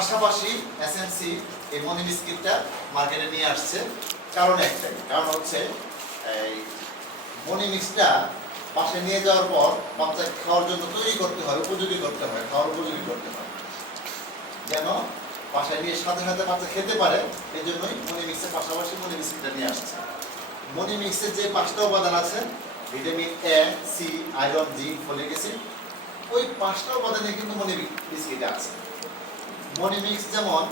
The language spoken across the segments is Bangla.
পাশাপাশি এসএমসি এই মনি বিস্কিটটা মার্কেটে নিয়ে আসছে। কারণ একটাই, কারণ হচ্ছে এই মনি মিক্সটা পাশে নিয়ে যাওয়ার পর বাচ্চাকে খাওয়ার জন্য তৈরি করতে হয়, উপযোগী করতে হয়, খাওয়ার উপযোগী করতে হয়। যেন বাসায় নিয়ে সাথে সাথে বাচ্চা খেতে পারে, এই জন্যই মনি মিক্সের পাশাপাশি মনি বিস্কিটটা নিয়ে আসছে। মনি মিক্সের যে পাঁচটা উপাদান আছে, vitamin A C iron zinc folic acid, ওই পাঁচটা উপাদানে কিন্তু মনি বিস্কিটে আছে। মনি মিক্স যেমন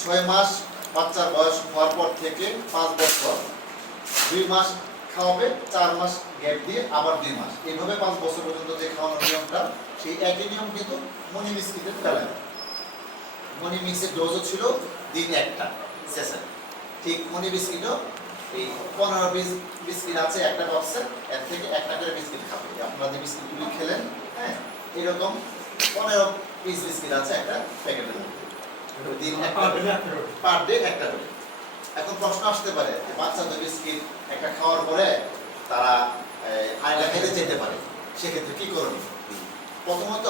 ছয় মাস বাচ্চার বয়স হওয়ার পর থেকে পাঁচ বছর, দুই মাস খাওয়াবে, চার মাস গ্যাপ দিয়ে আবার দুই মাস। এইভাবে পাঁচ বছর পর্যন্ত যে খাওয়ানোর নিয়মটা, সেই একই নিয়ম কিন্তু মনি বিস্কিটের বেলায় মনি মিক্সের ডোজও ছিল দিন একটা, সেশন। ঠিক মনি বিস্কিটও এই পনেরো পিস বিস্কিট আছে, একটা বক্সে, এর থেকে একটা করে বিস্কিট খাবে। আপনারা যে বিস্কিটগুলি খেলেন হ্যাঁ এরকম পনেরো পিস বিস্কিট আছে একটা প্যাকেটের মধ্যে। দিন পার ডে একটা করে। এখন প্রশ্ন আসতে পারে যে বাচ্চাদের বিস্কিট একটা খাওয়ার পরে তারা আয়লা খেতে যেতে পারে। সেক্ষেত্রে কি করণীয়? প্রথমত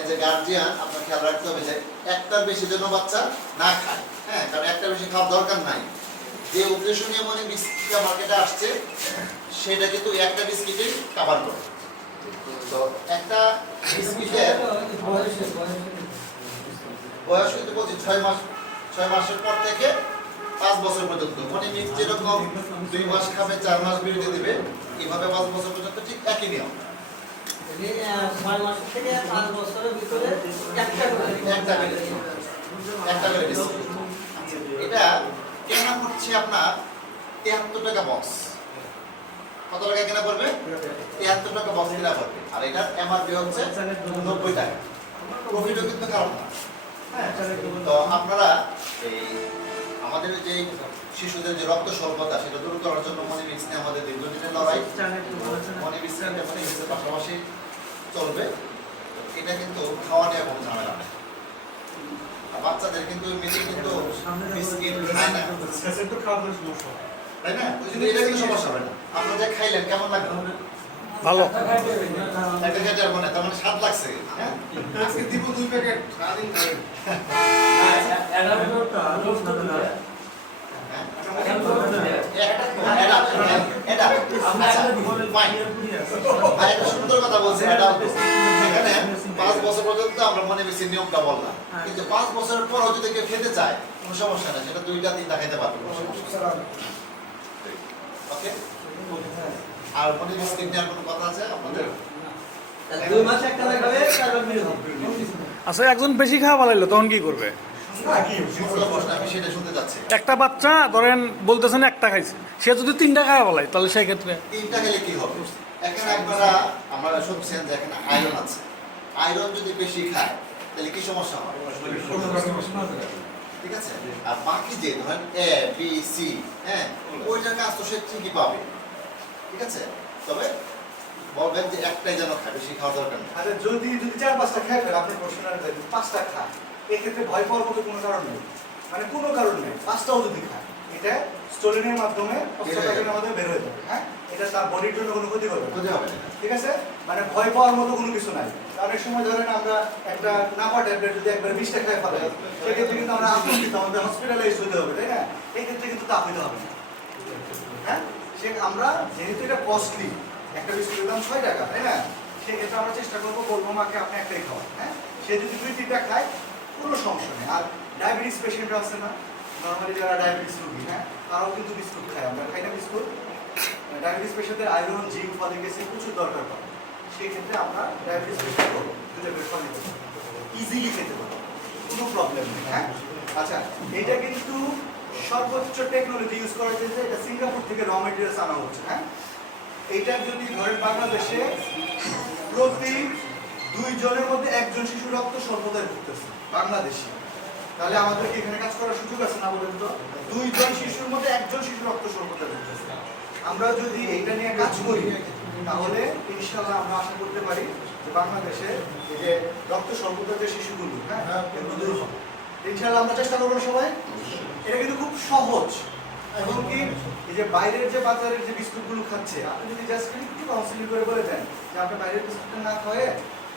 এজ এ গার্জিয়ান আপনার খেয়াল রাখতে হবে যে একটার বেশি যেন বাচ্চা না খায়। হ্যাঁ কারণ একটা বেশি খাওয়ার দরকার নাই। যে উদ্দেশ্য নিয়ে মনে বিস্কিটটা মার্কেটে আসছে সেটা কিন্তু একটা বিস্কিটেই কাভার করে। তো একটা বিস্কিটের বয়স কিন্তু বলছি ছয় মাস ছয় মাসের পর থেকে পাঁচ বছর পর্যন্ত। মানে মিক্স যেরকম দুই মাস খাবে চার মাস বিরতি দিবে এইভাবে পাঁচ বছর পর্যন্ত ঠিক একই নিয়ম। ছয় মাস থেকে পাঁচ বছরের ভিতরে একটা করে একটা করে একটা করে এটা কেনা হচ্ছে আপনার তেহাত্তর টাকা বক্স কত টাকা কেনা পড়বে? তেহাত্তর টাকা বক্স কেনা পড়বে। আর এটার এমআরপি হচ্ছে নব্বই টাকা। প্রফিটও কিন্তু কারণ না। তো আপনারা এই আমাদের যে শিশুদের যে রক্ত স্বল্পতা সেটা দূর করার জন্য মনি মিক্স নিয়ে আমাদের দীর্ঘদিনের লড়াই মনি মিক্স নিয়ে পাশাপাশি চলবে। এটা কিন্তু খাওয়া নিয়ে কোনো ঝামেলা নেই। বাচ্চাদের কিন্তু এমনিতে কিন্তু বিস্কিট খায় না। তাই না? ওই জন্য এটা কিন্তু সমস্যা হবে না। আপনারা যে খাইলেন কেমন লাগল? ভালো মনে মানে হ্যাঁ পাঁচ বছর পর্যন্ত আমরা মনে বেশি নিয়মটা বললাম কিন্তু পাঁচ বছরের পরও যদি কেউ খেতে চায় কোনো সমস্যা নেই সেটা দুইটা তিনটা খেতে পারবে কোনো সমস্যা ওকে আর মনে বিস্কিট নেওয়ার কোনো কথা আছে আপনাদের? আচ্ছা একজন বেশি খাওয়া ভালো তখন কি করবে? একটা বাচ্চা ধরেন বলতেছেন একটা খাইছে সে যদি তিনটা খাওয়া বলায় তাহলে সেই ক্ষেত্রে তিনটা খেলে কি হবে? এখানে আপনারা আমরা শুনছেন যে এখানে আয়রন আছে। আয়রন যদি বেশি খায় তাহলে কি সমস্যা ঠিক আছে? আর বাকি যে ধরেন এ বি সি হ্যাঁ ওইটার কাজ তো সে ঠিকই পাবে। ঠিক আছে? তবে বলবেন যে একটাই যেন খায় বেশি খাওয়ার দরকার নেই। আচ্ছা যদি যদি চার পাঁচটা খাই ফেলে আপনি প্রশ্ন পাঁচটা খায় এক্ষেত্রে ভয় পাওয়ার মতো কোনো কারণ নেই। মানে কোনো কারণ নেই পাঁচটাও যদি খায় এটা স্টোলিনের মাধ্যমে বের হয়ে যাবে। হ্যাঁ? এটা তার বডির জন্য কোনো ক্ষতি করবে হবে ঠিক আছে? মানে ভয় পাওয়ার মতো কোনো কিছু নাই। এই সময় ধরেন আমরা একটা নাপা ট্যাবলেট যদি একবার বিশটা খাই ফেলে সেক্ষেত্রে কিন্তু আমরা আতঙ্কিত আমাদের হসপিটালাইজ হতে হবে তাই না? এক্ষেত্রে কিন্তু তা হইতে হবে না। হ্যাঁ? সে আমরা যেহেতু এটা কস্টলি একটা বিস্কুটের দাম ছয় টাকা, তাই না? সেক্ষেত্রে আমরা চেষ্টা করব বলব মাকে আপনি একটাই খাওয়ান হ্যাঁ? সে যদি দুই তিনটা খায়, কোনো সমস্যা নেই। আর ডায়াবেটিস পেশেন্ট আছে না? নর্মালি যারা ডায়াবেটিস রোগী হ্যাঁ? তারাও কিন্তু বিস্কুট খায়। আমরা খাই না বিস্কুট। ডায়াবেটিস পেশেন্টদের আয়রন জিঙ্ক ফলিক অ্যাসিড প্রচুর দরকার পড়ে। সেই ক্ষেত্রে আমরা ডায়াবেটিস দুটো প্রেফার নিতে পারি ইজিলি খেতে পারব। কোনো প্রবলেম নেই হ্যাঁ? আচ্ছা এটা কিন্তু সর্বোচ্চ টেকনোলজি ইউজ করা হয়েছে এটা সিঙ্গাপুর থেকে র মেটেরিয়ালস আনা হচ্ছে হ্যাঁ? এইটা যদি ধরেন বাংলাদেশে প্রতি দুই জনের মধ্যে একজন শিশু রক্ত স্বল্পতায় ভুগতেছে, বাংলাদেশে। তাহলে আমাদের কি এখানে কাজ করার সুযোগ আছে না বলেন তো? দুইজন শিশুর মধ্যে একজন শিশু রক্ত স্বল্পতায় ভুগতেছে। আমরা যদি এইটা নিয়ে কাজ করি, তাহলে ইনশাল্লাহ আমরা আশা করতে পারি যে বাংলাদেশে এই যে রক্ত স্বল্পতার যে শিশুগুলো হ্যাঁ এগুলো দূর হবে। ইনশাল্লাহ আমরা চেষ্টা করব সবাই। এটা কিন্তু খুব সহজ। এবং কি এই যে বাইরের যে বাজারের যে বিস্কুটগুলো খাচ্ছে আপনি যদি জাস্ট একটু কাউন্সিলিং করে বলে দেন যে আপনি বাইরের বিস্কুটটা না খাওয়ে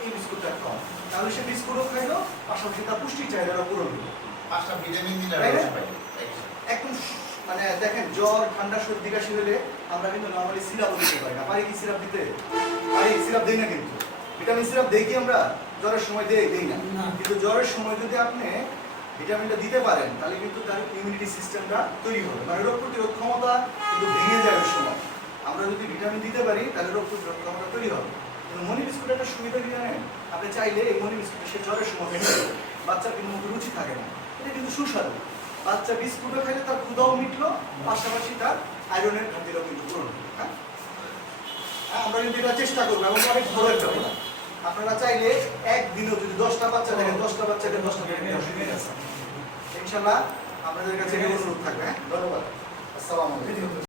এই বিস্কুটটা খাও তাহলে সে বিস্কুটও খাইলো পাশাপাশি তার পুষ্টি চাহিদাটা পূরণ হলো। পাঁচটা ভিটামিন না? একদম। মানে দেখেন জ্বর ঠান্ডা সর্দি কাশি হলে আমরা কিন্তু নর্মালি সিরাপ দিতে পারি না। পারি কি সিরাপ দিতে? পারি সিরাপ দেই না কিন্তু। ভিটামিন সিরাপ দেই কি আমরা? জ্বরের সময় দেই দেই না। কিন্তু জ্বরের সময় যদি আপনি ভিটামিনটা দিতে পারেন তাহলে কিন্তু তার ইমিউনিটি সিস্টেমটা তৈরি হবে। মানে রোগ প্রতিরোধ ক্ষমতা কিন্তু ভেঙে যায় ওই সময়। আমরা যদি ভিটামিন দিতে পারি তাহলে রোগ প্রতিরোধ ক্ষমতা তৈরি হবে। কিন্তু মনি বিস্কুটের একটা সুবিধা কি জানেন? আপনি চাইলে এই মনি বিস্কুট সে জ্বরের সময় খেতে বাচ্চার কিন্তু মুখে রুচি থাকে না। এটা কিন্তু সুস্বাদু। বাচ্চা বিস্কুটও খাইলে তার ক্ষুদাও মিটলো পাশাপাশি তার আয়রনের ঘাটতিটাও কিন্তু পূরণ হ্যাঁ? হ্যাঁ, আমরা কিন্তু এটা চেষ্টা করব। এবং অনেক ভালো একটা আপনারা চাইলে একদিনও যদি দশটা বাচ্চা থাকে, দশটা বাচ্চাকে দশটা ইনশাল্লাহ আপনাদের কাছে অনুরোধ থাকবে। হ্যাঁ ধন্যবাদ। আসসালামু আলাইকুম।